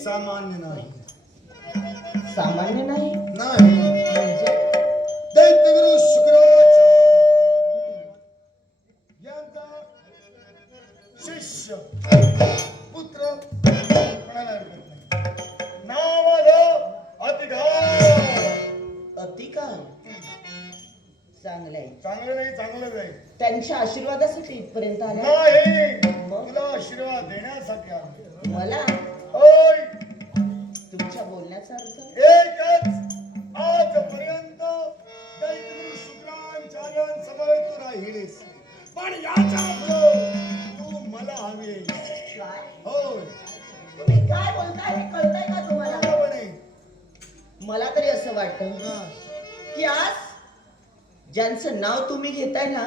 सामान्य नाही. सामान्य नाही नाही दैत्यगुरु शुक्राचार्य यांचा शिष्य पुत्र कोणाला नाव अतिकार चांगलंय. चांगलं नाही चांगलंच आहे. त्यांच्या आशीर्वादासाठी इथपर्यंत आला नाही. तुला आशीर्वाद देण्यासाठी आलो. मला ओय तुमच्या बोलण्याचा अर्थ एकच. आजपर्यंत दैत्यगुरु शुक्राचार्यांसमोर तू राहिलीस, पण याच्या पुढे तू मला हवी. काय होय. तुम्ही काय बोलताय हे कळतंय का तुम्हाला? मला तरी असं वाटतं की आज ज्यांचं नाव तुम्ही घेताय ना,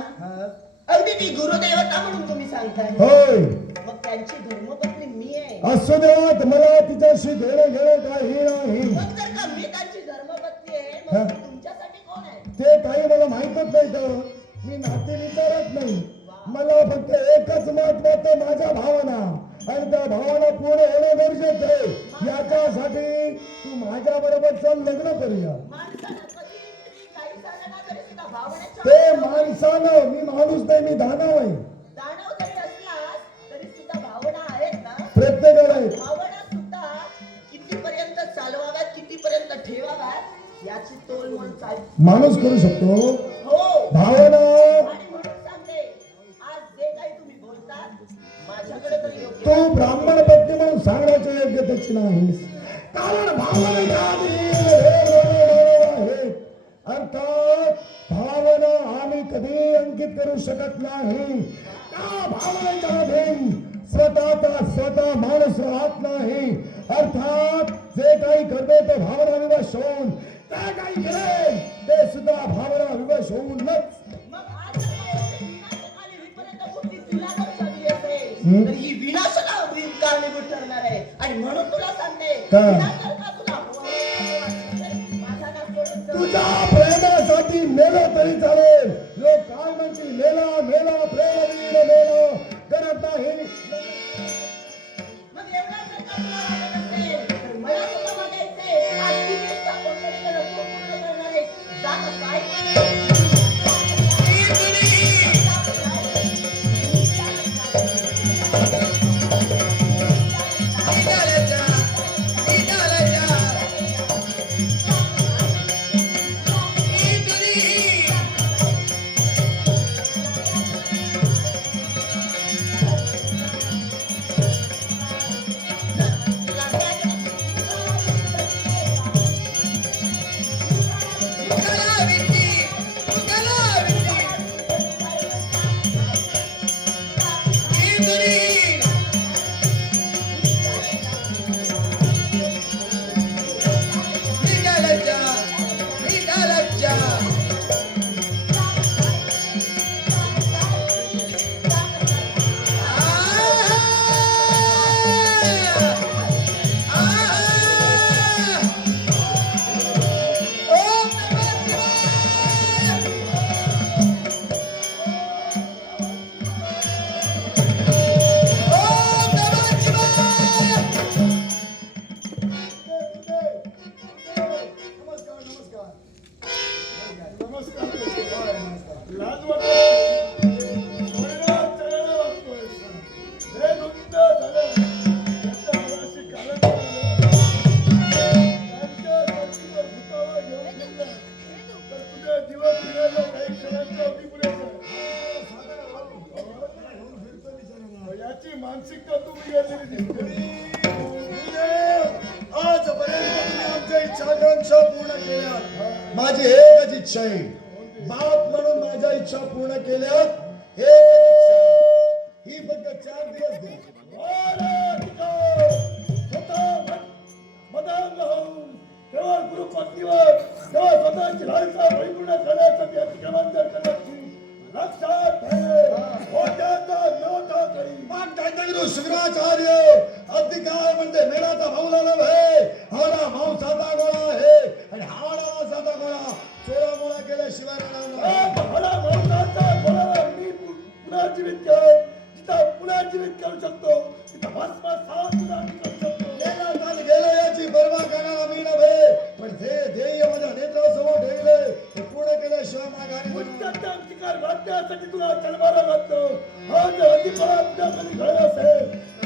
अगदी ती गुरुदेवता म्हणून तुम्ही सांगताय. होय. मग त्यांची धर्मपत्नी मी आहे. असू देवात मला तिच्याशी घेणं घेणं काही नाही. मग जर का मी त्यांची धर्मपत्नी आहे, मग तुमच्यासाठी कोण आहे? ते काही मला माहितच नाही. तर मी नाते विचारत नाही. मला फक्त एकच महत्वाचं, माझ्या भावना, आणि त्या भावना पूर्ण होणं गरजेचं आहे. याच्यासाठी तू माझ्या बरोबर चल, लग्न करूया. ते माणसानं, मी माणूस नाही, मी दानव आहे. दानव जरी असलास तरी सुद्धा भावना आहेत ना. प्रत्येकाला आहे. भावना सुद्धा कितीपर्यंत चालवाव्यात, कितीपर्यंत ठेवाव्यात याची तोलमोल माणूस करू शकतो. हो भावना. आणि म्हणून सांगते, आज जे काही तुम्ही बोलतात माझ्याकडे तर योग्य. तू ब्राह्मण पत्नी म्हणून सांगण्याच्या योग्यतेची नाहीस. कारण भावना अर्थात भावना आम्ही कधी अंकित करू शकत नाही. त्या भावनेच्या आधी स्वतः माणूस राहत नाही. अर्थात जे काही करते ते भावना विवश होऊन, ते काही केले ते सुद्धा भावना विवश होऊनच. तर ही विनाशाला कारणीभूत ठरणार आहे. आणि म्हणून तुला सांगते, तुझ्या प्रेमासाठी मेलं तरी चालेल. लोक काय म्हणतील, मेला मेला प्रेमवीर मेला करत नाही. मग एवढा जर का तुला वाटत असेल तर मला सुद्धा बघायचंय, आज दिनेशचा कोणतरी लग्न पूर्ण करणार आहे. जात काय निघालायचा इच्छा पूर्ण केल्या. माझी एकच इच्छा आहे, बाप म्हणून माझ्या इच्छा पूर्ण केल्या. एकच इच्छा, ही फक्त 4 दिवस दे. मदांग होऊन तेव्हा गुरुपत्नीवर तेव्हा स्वतःची लालसा परिपूर्ण करण्यासाठी अतिक्रमण करण्याची लक्षात ठेव. होत्याचा नव्हता करी. मग काय करू शुक्राचार्य, अधिकार म्हणजे मेणाचा भाऊला नव्हे, हाडा मांसाचा गोळा आहे आणि हाडा मांसाचा गोळा चोळा मोळा केल्याशिवाय राहणार मला माणसाचा बोलायला मी पुन्हा जीवित केलं. जिथं पुन्हा जीवित करू शकतो तिथं भस्मात सावध सुद्धा मी करू शकतो. गेलं याची पर्वा करणारा मी नव्हे, पण ते ध्येय माझ्या नेत्रासमोर ठेवले, ते पूर्ण केल्याशिवाय माघारी जाणार. उच्चतम शिखर गाठण्यासाठी तुला जन्माला घातलं. हा जर अधिपळा तुझ्या कधी घडला असेल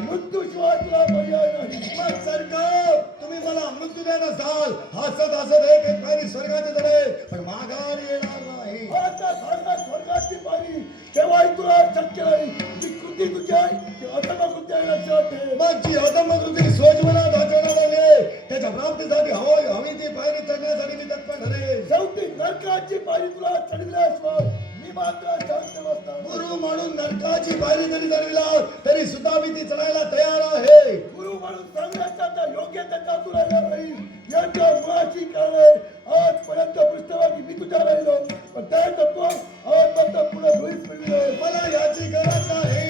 मृत्यूशिवाय तुला पर्याय नाही. मग सरकार तुम्ही मला मृत्यू देत असाल, हसत हसत एक एक पायरी स्वर्गाचे चढे, पण माघारी येणार नाही. आता सारखा स्वर्गाची पाणी केव्हाही तुला शक्य नाही. जी कृती तुझी आहे ती अधम कृती आहे लक्षात ठेव. मग जी अधमकृती स्वजमनात आचरणात आली, त्याच्या प्राप्तीसाठी हवी ती पायरी चढण्यासाठी मी तत्पर ठरेल. शेवटी नरकाची पायरी तुला चढविल्याशिवाय मी मात्र शांत बसणार. गुरु म्हणून नरकाची पायरी जरी चढविला तरी सुद्धा मी ती चढायला तयार आहे. गुरु म्हणून सांगण्याचा योग्य त्याचा तुला नाही. याच्या मुळाची कारणे आजपर्यंत पृष्ठभागी मी तुझ्या राहिलो, पण त्या तत्व आजपर्यंत पुढे धुळीस मिळले. मला याची गरज नाही.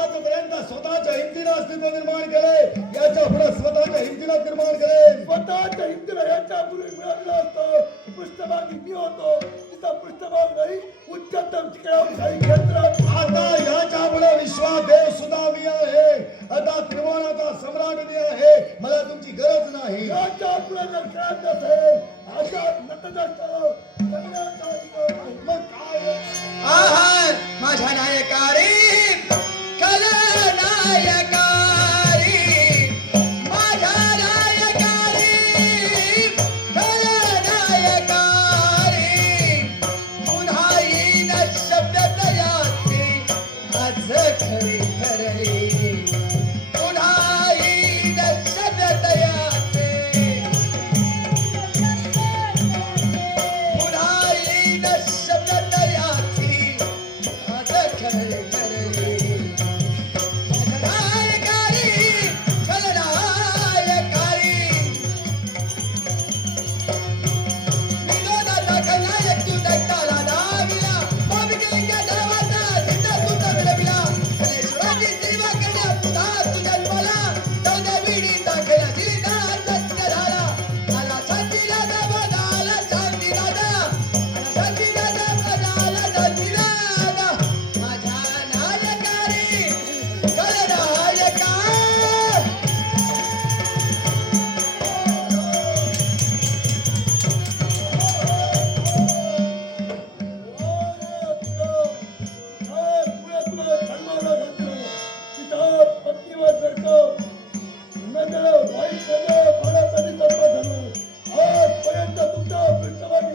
आजपर्यंत स्वतःच्या हिमतीनं अस्तित्व निर्माण केले, याच्या पुढे स्वतःच्या हिमतीनं निर्माण केले. स्वतःच्या हिंदीला याच्या पूर्वी मिळालेलं असतं. पृष्ठभागी मी होतो, तिचा पृष्ठभाग नाही. उच्चतम शिखरावर क्षेत्रात आता याच्या पुढे विश्वादेव सुद्धा मी आहे. आता त्रिभुवनाचा सम्राट मी आहे. मला तुमची गरज नाही. याच्या पुढे जर खेळत असेल अशा नटदष्टाला जगण्याचा अधिकार नाही. मग काय आहार माझ्या नायकारी खलनायकारी माझ्या नायकारी खलनायकारी पुन्हा येईन शब्द तयाची आज खरी ठरली पुन्हा येईन शब्द तयाचे पुन्हा येईन शब्द तयाची आज खरी ठरली खलनायकारी खलनायकारी विनोदाचा खलनायक तू दैत्याला डाविला पापिकेच्या दरवाजा जिंदा तुझा मिळविला कलेश्वराची सेवा करण्या पुन्हा तुझ्या जन्माला चौदा बिडीचा खेळा दिलीदार सत्य झाला आला शांती राजा बजाला शांती राजा आला शांती राजा बजाला शांती राजा माझ्या नायकारी खलनायका आजपर्यंत तुमच्या पृष्ठभागी